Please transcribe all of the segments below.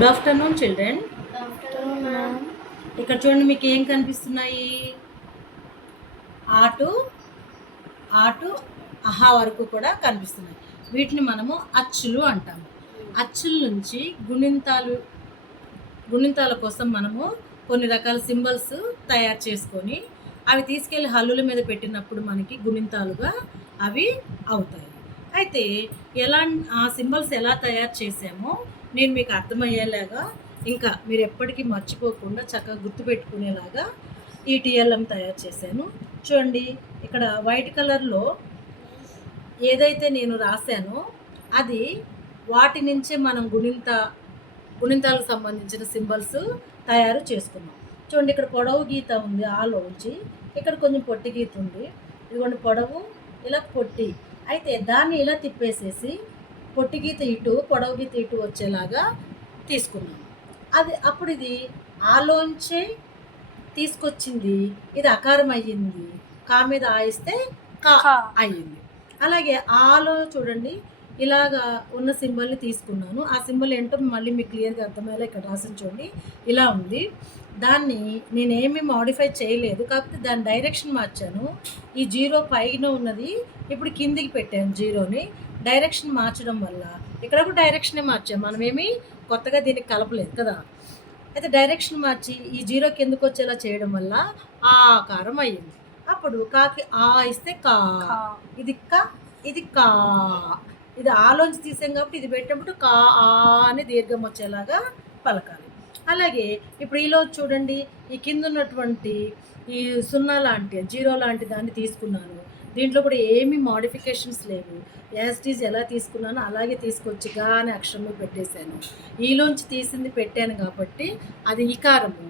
Good afternoon children. Afternoon ma'am. ఇక్కడ చూడండి, మీకు ఏం కనిపిస్తున్నాయి? ఆటు ఆటు అహా వరకు కూడా కనిపిస్తున్నాయి. వీటిని మనము అచ్చులు అంటాము. అచ్చుల నుంచి గుణింతాల కోసం మనము కొన్ని రకాల సింబల్స్ తయారు చేసుకొని అవి తీసుకెళ్ళి హల్లుల మీద పెట్టినప్పుడు మనకి గుణింతాలుగా అవి అవుతాయి. అయితే ఆ సింబల్స్ ఎలా తయారు చేసామో నేను మీకు అర్థమయ్యేలాగా, ఇంకా మీరు ఎప్పటికీ మర్చిపోకుండా చక్కగా గుర్తుపెట్టుకునేలాగా ఈ టీఎల్ఎం తయారు చేశాను. చూడండి, ఇక్కడ వైట్ కలర్లో ఏదైతే నేను రాశానో అది వాటి నుంచే మనం గుణింతాలకు సంబంధించిన సింబల్స్ తయారు చేసుకున్నాం. చూడండి, ఇక్కడ పొడవు గీత ఉంది ఆలోంచి, ఇక్కడ కొంచెం పొట్టి గీత ఉంది. ఇదిగోండి పొడవు, ఇలా పొట్టి. అయితే దాన్ని ఇలా తిప్పేసేసి పొట్టి గీత ఇటు, పొడవు గీత ఇటు వచ్చేలాగా తీసుకున్నాను. అప్పుడు ఇది ఆలోంచే తీసుకొచ్చింది, ఇది అకారం అయ్యింది. కా మీద ఆయిస్తే కా అయ్యింది. అలాగే ఆలో చూడండి, ఇలాగా ఉన్న సింబల్ని తీసుకున్నాను. ఆ సింబల్ ఏంటో మళ్ళీ మీకు క్లియర్గా అర్థమయ్యేలా ఇక్కడ రాసిన చూడండి, ఇలా ఉంది. దాన్ని నేనేమి మాడిఫై చేయలేదు, కాకపోతే దాని డైరెక్షన్ మార్చాను. ఈ జీరో పైన ఉన్నది ఇప్పుడు కిందికి పెట్టాను. జీరోని డైరెక్షన్ మార్చడం వల్ల ఇక్కడ కూడా డైరెక్షనే మార్చాము, మనమేమి కొత్తగా దీనికి కలపలేదు కదా. అయితే డైరెక్షన్ మార్చి ఈ జీరో కిందకు వచ్చేలా చేయడం వల్ల ఆ ఆకారం అయ్యింది. అప్పుడు కాకి ఆ ఇస్తే కా, ఇది కా, ఇది కా. ఇది ఆలోంచి తీసాం కాబట్టి ఇది పెట్టినప్పుడు కా ఆ అని దీర్ఘం వచ్చేలాగా పలకాలి. అలాగే ఇప్పుడు ఈలో చూడండి, ఈ కింద ఉన్నటువంటి ఈ సున్నా లాంటి జీరో లాంటి దాన్ని తీసుకున్నాను. దీంట్లో కూడా ఏమీ మోడిఫికేషన్స్ లేవు. యాజ్ ఎలా తీసుకున్నానో అలాగే తీసుకొచ్చి గా అనే అక్షరంలో పెట్టేశాను. ఈలోంచి తీసింది పెట్టాను కాబట్టి అది ఈకారము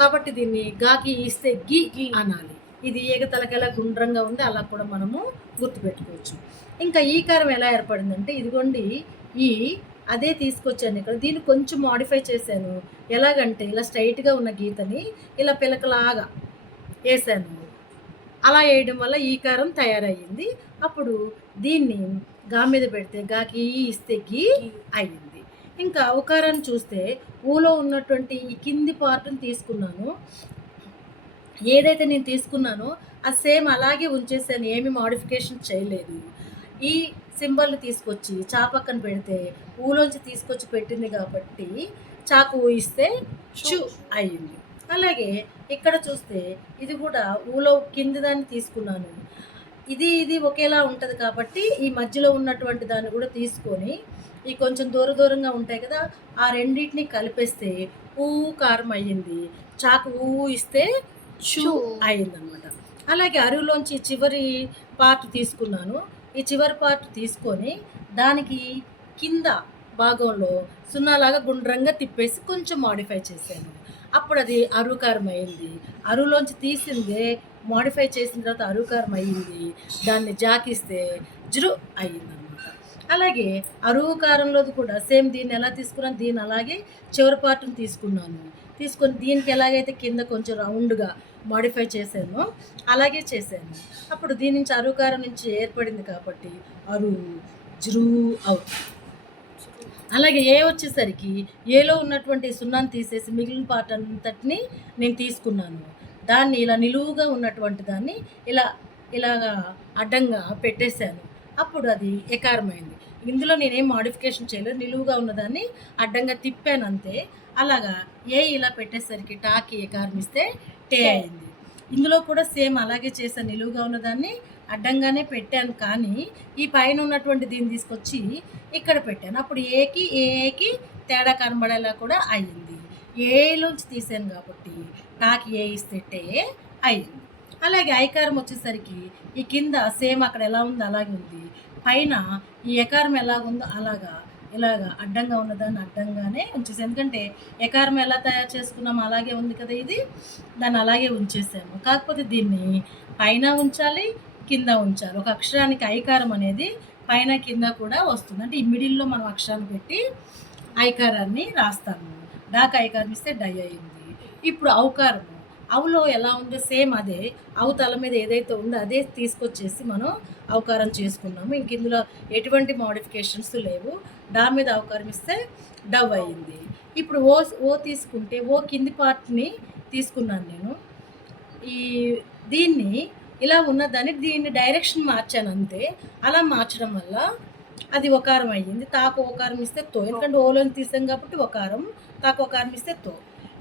కాబట్టి దీన్ని గాకి ఇస్తే గి అనాలి. ఇది ఏకతలకెలా గుండ్రంగా ఉంది, అలా కూడా మనము గుర్తుపెట్టుకోవచ్చు. ఇంకా ఈకారం ఎలా ఏర్పడిందంటే ఇదిగోండి, అదే తీసుకొచ్చాను ఇక్కడ. దీన్ని కొంచెం మాడిఫై చేశాను. ఎలాగంటే ఇలా స్ట్రైట్గా ఉన్న గీతని ఇలా పిలకలాగా వేసాను. అలా వేయడం వల్ల ఈకారం తయారయ్యింది. అప్పుడు దీన్ని గా మీద పెడితే గాకి ఇస్తే గి అయ్యింది. ఇంకా ఉకారాన్ని చూస్తే ఊలో ఉన్నటువంటి ఈ కింది పార్ట్ని తీసుకున్నాను. ఏదైతే నేను తీసుకున్నానో అది సేమ్ అలాగే ఉంచేసాను, ఏమి మోడిఫికేషన్ చేయలేదు. ఈ సింబల్ని తీసుకొచ్చి చా పక్కన పెడితే ఊలోంచి తీసుకొచ్చి పెట్టింది కాబట్టి చాకు ఊయిస్తే చు అయ్యింది. అలాగే ఇక్కడ చూస్తే ఇది కూడా ఊలో కింది దాన్ని తీసుకున్నాను. ఇది ఒకేలా ఉంటుంది కాబట్టి ఈ మధ్యలో ఉన్నటువంటి దాన్ని కూడా తీసుకొని ఈ కొంచెం దూరంగా ఉంటాయి కదా, ఆ రెండింటిని కలిపేస్తే ఊ కారం అయ్యింది. చాకు ఊ ఇస్తే చు అయిందనమాట. అలాగే అరువులోంచి చివరి పార్ట్ తీసుకున్నాను. ఈ చివరి పార్ట్ తీసుకొని దానికి కింద భాగంలో సున్నాలాగా గుండ్రంగా తిప్పేసి కొంచెం మాడిఫై చేశాను. అప్పుడు అది అరువుకారం అయింది. అరువులోంచి తీసిందే మాడిఫై చేసిన తర్వాత అరువుకారం అయ్యింది. దాన్ని జాకిస్తే జురు అయ్యిందనమాట. అలాగే అరువుకారంలోది కూడా సేమ్ దీన్ని ఎలా తీసుకున్నాను, దీన్ని అలాగే చివరి పార్ట్ని తీసుకొని దీనికి ఎలాగైతే కింద కొంచెం రౌండ్గా మాడిఫై చేశానో అలాగే చేశాను. అప్పుడు దీని నుంచి అరువుకారం నుంచి ఏర్పడింది కాబట్టి అరు జురు అవుతుంది. అలాగే ఏ వచ్చేసరికి ఏలో ఉన్నటువంటి సున్నాన్ని తీసేసి మిగిలిన పార్ట్ అంతటిని నేను తీసుకున్నాను. దాన్ని ఇలా నిలువుగా ఉన్నటువంటి దాన్ని ఇలాగా అడ్డంగా పెట్టేశాను. అప్పుడు అది ఎకారమైంది. ఇందులో నేనేం మోడిఫికేషన్ చేయలేదు, నిలువుగా ఉన్నదాన్ని అడ్డంగా తిప్పాను అంతే. అలాగా ఏ ఇలా పెట్టేసరికి టాకి ఎకారం ఇస్తే టే అయింది. ఇందులో కూడా సేమ్ అలాగే చేశాను, నిలువుగా ఉన్నదాన్ని అడ్డంగానే పెట్టాను. కానీ ఈ పైన ఉన్నటువంటి దీన్ని తీసుకొచ్చి ఇక్కడ పెట్టాను. అప్పుడు ఏకి తేడా కనబడేలా కూడా అయ్యింది. ఏలోంచి తీసాను కాబట్టి టాకి ఏ ఇస్తే టే అయింది. అలాగే ఐకారం వచ్చేసరికి ఈ కింద సేమ్ అక్కడ ఎలా ఉందో అలాగే ఉంది, పైన ఈ ఎకారం ఎలాగుందో ఇలాగా అడ్డంగా ఉన్నదాన్ని అడ్డంగానే ఉంచేసాను. ఎందుకంటే ఎకారం ఎలా తయారు చేసుకున్నామో అలాగే ఉంది కదా, ఇది దాన్ని అలాగే ఉంచేసాము. కాకపోతే దీన్ని పైన ఉంచాలి, కింద ఉంచాలి. ఒక అక్షరానికి ఐకారం అనేది పైన కింద కూడా వస్తుంది. అంటే ఈ మిడిల్లో మనం అక్షరాన్ని పెట్టి ఐకారాన్ని రాస్తాము. డాక్ ఐకారం ఇస్తే డై అయింది. ఇప్పుడు ఔకారము, అవులో ఎలా ఉందో సేమ్ అదే, అవు తల మీద ఏదైతే ఉందో అదే తీసుకొచ్చేసి మనం అవకారం చేసుకున్నాము. ఇంక ఇందులో ఎటువంటి మోడిఫికేషన్స్ లేవు. డా మీద అవకారం ఇస్తే డవ్ అయింది. ఇప్పుడు ఓ ఓ తీసుకుంటే ఓ కింది పార్ట్ని తీసుకున్నాను నేను. ఈ దీన్ని ఇలా ఉన్నదాన్ని దీన్ని డైరెక్షన్ మార్చాను అంతే. అలా మార్చడం వల్ల అది ఒకారం అయ్యింది. తాకు ఓకారం ఇస్తే తో, ఎందుకంటే ఓలోని తీసాం కాబట్టి ఒకారం, తాకు ఓకారం ఇస్తే తో.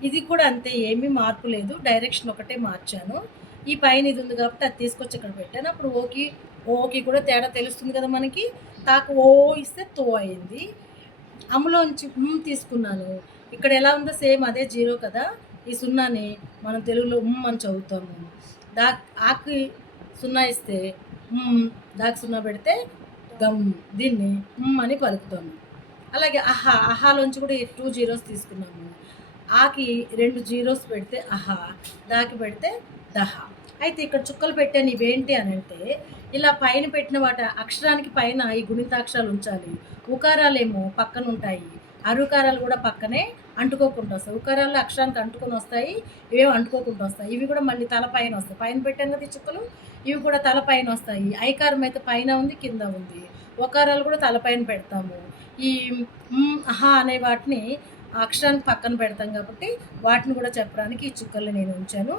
ఇది కూడా అంతే, ఏమీ మార్పు లేదు, డైరెక్షన్ ఒకటే మార్చాను. ఈ పైన ఇది ఉంది కాబట్టి అది తీసుకొచ్చి ఇక్కడ పెట్టాను. అప్పుడు ఓకి కూడా తేడా తెలుస్తుంది కదా మనకి. తాకు ఓ ఇస్తే తో అయింది. అమ్ములోంచి తీసుకున్నాను. ఇక్కడ ఎలా ఉందో సేమ్ అదే జీరో కదా. ఈ సున్నాని మనం తెలుగులో అని చదువుతాము. ఆకి సున్నా ఇస్తే దాకి సున్నా పెడితే గమ్, దీన్ని అని పలుకుతాము. అలాగే అహాలోంచి కూడా 2 జీరోస్ తీసుకున్నాము. ఆకి 2 జీరోస్ పెడితే అహా, దాకి పెడితే దహ. అయితే ఇక్కడ చుక్కలు పెట్టాను, ఇవేంటి అని అంటే, ఇలా పైన పెట్టిన వాటి అక్షరానికి పైన ఈ గుణితాక్షరాలు ఉంచాలి. ఉకారాలేమో పక్కన ఉంటాయి, అరుకారాలు కూడా పక్కనే అంటుకోకుండా వస్తాయి. ఉకారాలు అక్షరానికి అంటుకొని వస్తాయి, ఇవేమో అంటుకోకుండా వస్తాయి. ఇవి కూడా మళ్ళీ తల పైన వస్తాయి. పైన పెట్టాను కదా ఈ చుక్కలు, ఇవి కూడా తల పైన వస్తాయి. ఐకారం అయితే పైన ఉంది, కింద ఉంది. ఒకారాలు కూడా తలపైన పెడతాము. ఈ అహా అనే వాటిని అక్షరానికి పక్కన పెడతాం కాబట్టి వాటిని కూడా చెప్పడానికి ఈ చుక్కల్ని నేను ఉంచాను.